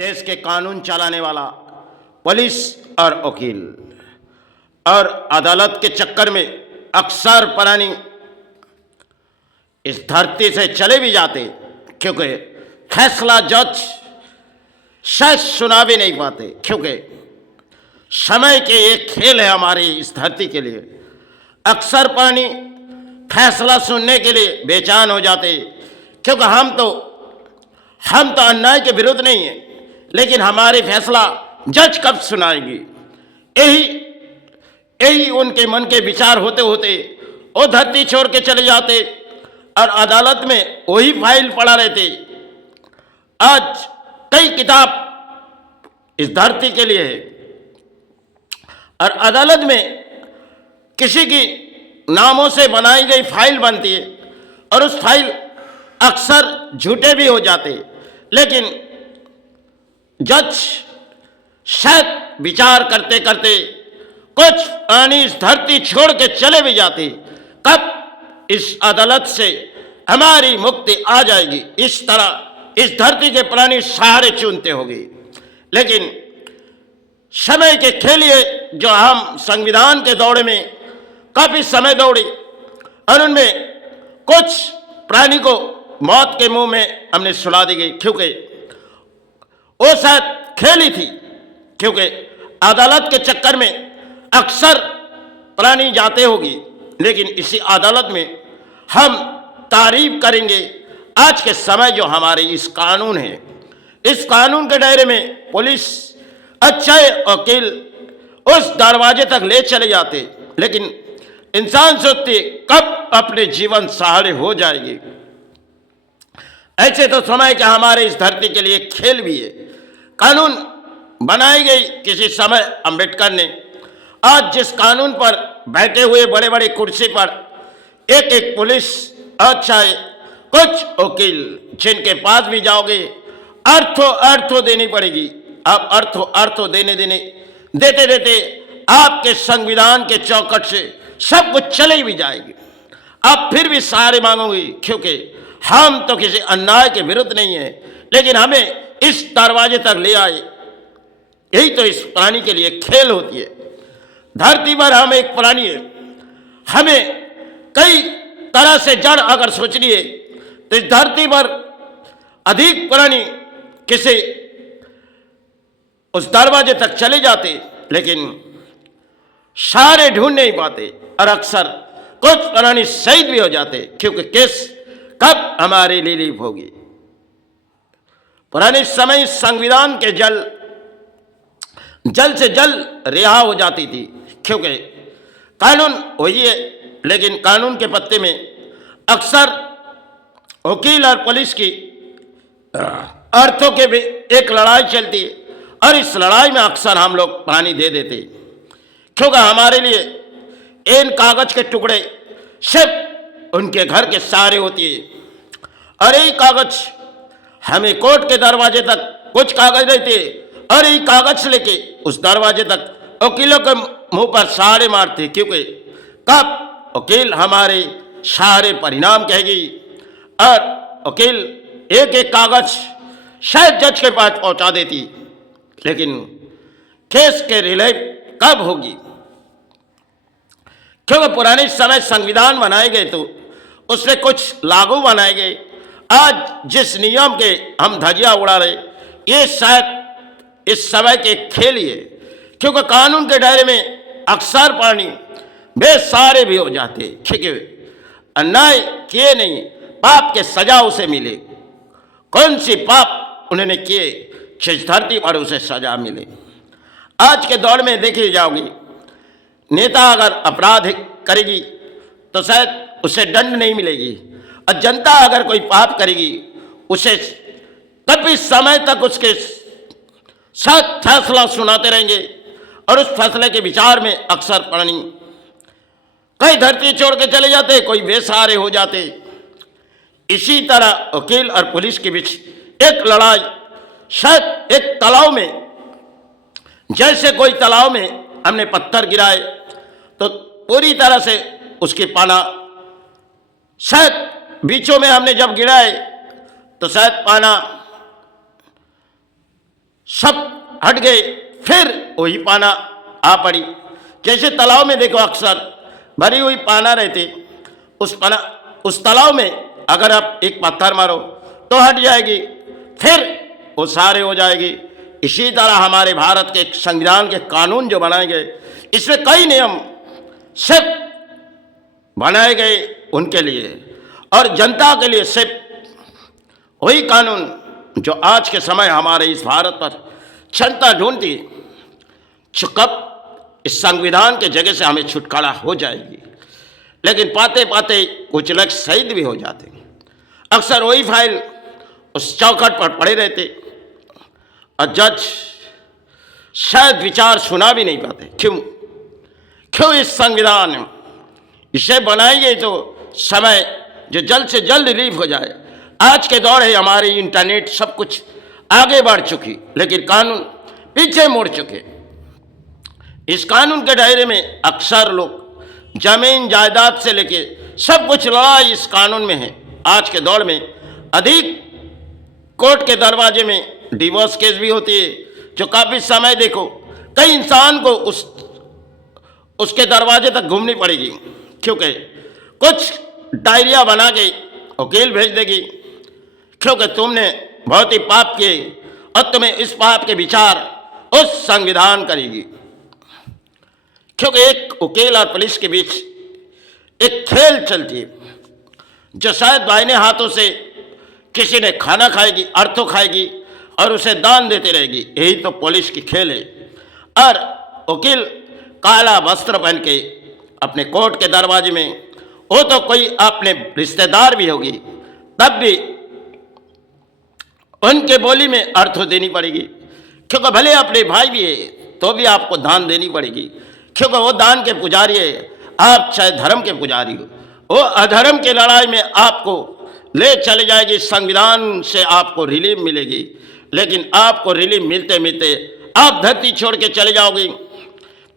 देश के कानून चलाने वाला पुलिस और वकील और अदालत के चक्कर में अक्सर प्राणी इस धरती से चले भी जाते, क्योंकि फैसला जज शायद सुना भी नहीं पाते, क्योंकि समय के एक खेल है हमारी इस धरती के लिए। अक्सर प्राणी फैसला सुनने के लिए बेचैन हो जाते, क्योंकि हम तो अन्याय के विरुद्ध नहीं है, लेकिन हमारे फैसला जज कब सुनाएगी, यही उनके मन के विचार होते होते वो धरती छोड़ के चले जाते और अदालत में वही फाइल पड़ा रहते। आज कई किताब इस धरती के लिए है और अदालत में किसी की नामों से बनाई गई फाइल बनती है और उस फाइल अक्सर झूठे भी हो जाते, लेकिन जज शायद विचार करते करते कुछ प्राणी इस धरती छोड़ के चले भी जाते। कब इस अदालत से हमारी मुक्ति आ जाएगी, इस तरह इस धरती के प्राणी सहारे चुनते होंगे। लेकिन समय के खेलिए जो हम संविधान के दौड़ में काफी समय दौड़े और उनमें कुछ प्राणी को मौत के मुंह में हमने सुला दी गई, क्योंकि वो शायद खेली थी, क्योंकि अदालत के चक्कर में अक्सर प्राणी जाते होगी। लेकिन इसी अदालत में हम तारीफ करेंगे आज के समय जो हमारे इस कानून है, इस कानून के दायरे में पुलिस अच्छे वकील उस दरवाजे तक ले चले जाते, लेकिन इंसान सोचते कब अपने जीवन सहारे हो जाएगी। ऐसे तो समय के हमारे इस धरती के लिए खेल भी है। कानून बनाई गई किसी समय अंबेडकर ने। आज जिस कानून पर बैठे हुए बड़े बड़े कुर्सी पर एक एक पुलिस अच्छा है, कुछ वकील जिनके पास भी जाओगे अर्थो देनी पड़ेगी। आप अर्थो देते देते आपके संविधान के चौखट से सब कुछ चले भी जाएगी। आप फिर भी सहारे मांगोगे, क्योंकि हम तो किसी अन्याय के विरुद्ध नहीं है, लेकिन हमें इस दरवाजे तक ले आए। यही तो इस प्राणी के लिए खेल होती है। धरती पर हम एक प्राणी है, हमें कई तरह से जड़ अगर सोचनी है तो इस धरती पर अधिक प्राणी किसी उस दरवाजे तक चले जाते, लेकिन सारे ढूंढ नहीं पाते और अक्सर कुछ प्राणी शहीद भी हो जाते, क्योंकि केस कब हमारी रिलीफ होगी। पुराने समय संविधान के जल से जल रिहा हो जाती थी, क्योंकि कानून वही है, लेकिन कानून के पत्ते में अक्सर वकील और पुलिस की अर्थों के भी एक लड़ाई चलती है और इस लड़ाई में अक्सर हम लोग पानी दे देते, क्योंकि हमारे लिए इन कागज के टुकड़े सिर्फ उनके घर के सहारे होती है और यही कागज हमें कोर्ट के दरवाजे तक कुछ कागज रहते और यही कागज लेके उस दरवाजे तक वकीलों के मुंह पर सहारे मारते, क्योंकि कब वकील हमारे सहारे परिणाम कहेगी और वकील एक एक कागज शायद जज के पास पहुंचा देती, लेकिन केस के रिलीफ कब होगी। क्योंकि पुराने समय संविधान बनाए गए तो उसमें कुछ लागू बनाए गए। आज जिस नियम के हम धज्जियां उड़ा रहे, ये शायद इस समय के खेल ही है, क्योंकि कानून के दायरे में अक्सर प्राणी बेसहारे भी हो जाते, क्योंकि अन्याय किए नहीं, पाप के सजा उसे मिले। कौन सी पाप उन्होंने किए जिस धरती पर उसे सजा मिले। आज के दौर में देखी जाओगी, नेता अगर अपराध करेगी तो शायद उसे दंड नहीं मिलेगी, और जनता अगर कोई पाप करेगी उसे कभी समय तक उसके साथ फैसला सुनाते रहेंगे और उस फैसले के विचार में अक्सर प्राणी कई धरती छोड़ के चले जाते, कोई बेसहारे हो जाते। इसी तरह वकील और पुलिस के बीच एक लड़ाई शायद एक तालाब में, जैसे कोई तालाब में हमने पत्थर गिराए तो पूरी तरह से उसके पाना शायद बीचों में हमने जब गिराए तो शायद पाना सब हट गए, फिर वही पाना आ पड़ी। जैसे तालाब में देखो अक्सर भरी हुई पाना रहती, उस तालाब में अगर आप एक पत्थर मारो तो हट जाएगी, फिर वो सारे हो जाएगी। इसी तरह हमारे भारत के संविधान के कानून जो बनाए गए, इसमें कई नियम सिर्फ बनाए गए उनके लिए और जनता के लिए, सिर्फ वही कानून जो आज के समय हमारे इस भारत पर क्षमता ढूंढती, कब इस संविधान के जगह से हमें छुटकारा हो जाएगी। लेकिन पाते पाते कुछ लोग शहीद भी हो जाते। अक्सर वही फाइल उस चौखट पर पड़े रहते और जज शायद विचार सुना भी नहीं पाते। क्यों इस संविधान इसे बनाएंगे तो समय जो जल्द से जल्द रिलीफ हो जाए। आज के दौर है, हमारी इंटरनेट सब कुछ आगे बढ़ चुकी, लेकिन कानून पीछे मुड़ चुके। इस कानून के दायरे में अक्सर लोग जमीन जायदाद से लेके सब कुछ लड़ाई इस कानून में है। आज के दौर में अधिक कोर्ट के दरवाजे में डिवोर्स केस भी होती है, जो काफी समय देखो कई इंसान को उसके दरवाजे तक घूमनी पड़ेगी, क्योंकि कुछ डायरिया बना के वकील भेज देगी, क्योंकि तुमने बहुत ही पाप किए और तुम्हें इस पाप के विचार उस संविधान करेगी। क्योंकि एक वकील और पुलिस के बीच एक खेल चलती है, जो शायद दाहिने हाथों से किसी ने खाना खाएगी, अर्थों खाएगी और उसे दान देते रहेगी। यही तो पुलिस की खेल है। और वकील काला वस्त्र पहन के अपने कोर्ट के दरवाजे में, वो तो कोई अपने रिश्तेदार भी होगी, तब भी उनके बोली में अर्थ देनी पड़ेगी, क्योंकि भले अपने भाई भी है तो भी आपको दान देनी पड़ेगी, क्योंकि वो दान के पुजारी है, आप चाहे धर्म के पुजारी हो। वो अधर्म की लड़ाई में आपको ले चले जाएगी, संविधान से आपको रिलीफ मिलेगी, लेकिन आपको रिलीफ मिलते मिलते आप धरती छोड़ के चले जाओगे।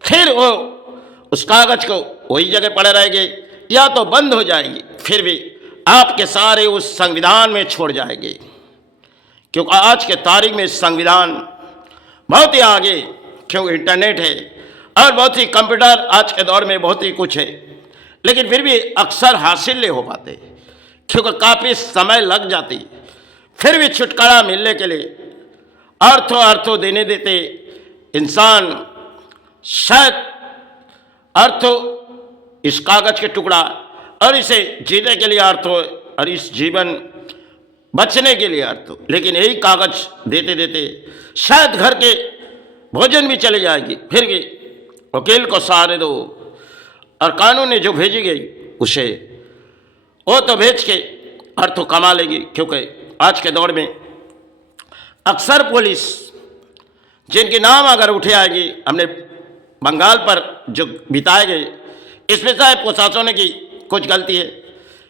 फिर वो उस कागज को वही जगह पड़े रहेंगे या तो बंद हो जाएगी, फिर भी आपके सारे उस संविधान में छोड़ जाएंगे। क्योंकि आज के तारीख में संविधान बहुत ही आगे, क्योंकि इंटरनेट है और बहुत ही कंप्यूटर आज के दौर में बहुत ही कुछ है, लेकिन फिर भी अक्सर हासिल नहीं हो पाते, क्योंकि काफ़ी समय लग जाती। फिर भी छुटकारा मिलने के लिए अर्थों देने देते इंसान शायद अर्थों इस कागज के टुकड़ा और इसे जीने के लिए अर्थों और इस जीवन बचने के लिए अर्थों, लेकिन यही कागज देते देते शायद घर के भोजन भी चले जाएगी। फिर भी वकील को सहारे दो और कानून ने जो भेजी गई उसे वो तो भेज के अर्थों कमा लेगी। क्योंकि आज के दौर में अक्सर पुलिस जिनके नाम अगर उठे आएगी, हमने बंगाल पर जो बिताए गए, इसमें शायद प्रशासन की कुछ गलती है,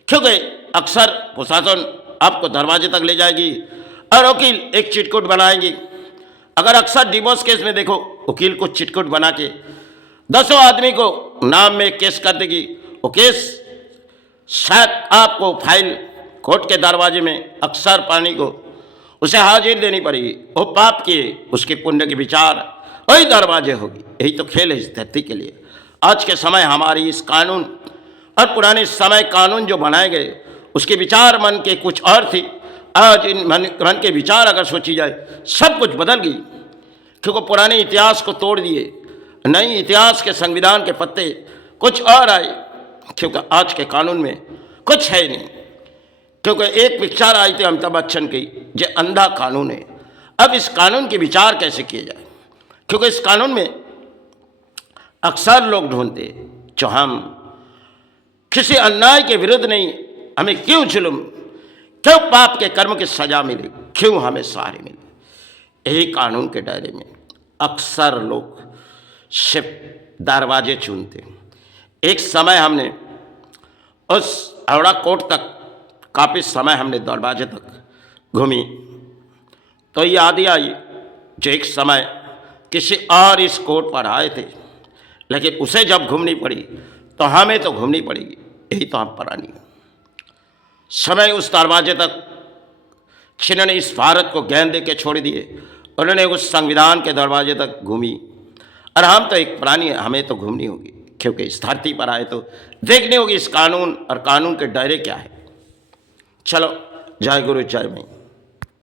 क्योंकि अक्सर प्रशासन आपको दरवाजे तक ले जाएगी और वकील एक चिटकुट बनाएंगी। अगर अक्सर डिवोर्स केस में देखो, वकील को चिटकुट बना के 10 आदमी को नाम में केस कर देगी। वो केस शायद आपको फाइल कोर्ट के दरवाजे में अक्सर पानी को उसे हाजिर देनी पड़ेगी। वो पाप किए, उसके पुण्य के विचार वही दरवाजे होगी। यही तो खेल है इस धरती के लिए। आज के समय हमारी इस कानून और पुराने समय कानून जो बनाए गए, उसके विचार मन के कुछ और थी। आज इन मन के विचार अगर सोची जाए, सब कुछ बदल गई, क्योंकि पुराने इतिहास को तोड़ दिए, नई इतिहास के संविधान के पत्ते कुछ और आए, क्योंकि आज के कानून में कुछ है नहीं। क्योंकि एक पिक्चर आई थी अमिताभ बच्चन की, जो अंधा कानून है। अब इस कानून के विचार कैसे किए जाए, क्योंकि इस कानून में अक्सर लोग ढूंढते जो हम किसी अन्याय के विरुद्ध नहीं, हमें क्यों जुल्म, क्यों पाप के कर्म की सजा मिले, क्यों हमें सहारे मिले। यही कानून के दायरे में अक्सर लोग सिर्फ दरवाजे चुनते। एक समय हमने उस हावड़ा कोर्ट तक काफ़ी समय हमने दरवाजे तक घूमी, तो ये याद आई जो एक समय किसी और इस कोर्ट पर आए थे, लेकिन उसे जब घूमनी पड़ी तो हमें तो घूमनी पड़ेगी। यही तो हम परानी है। समय उस दरवाजे तक जिन्होंने इस भारत को ज्ञान दे के छोड़ दिए उन्होंने उस संविधान के दरवाजे तक घूमी। और हम तो एक प्राणी, हमें तो घूमनी होगी, क्योंकि इस धरती पर आए तो देखनी होगी इस कानून और कानून के दायरे क्या है। चलो, जय गुरु जय मई।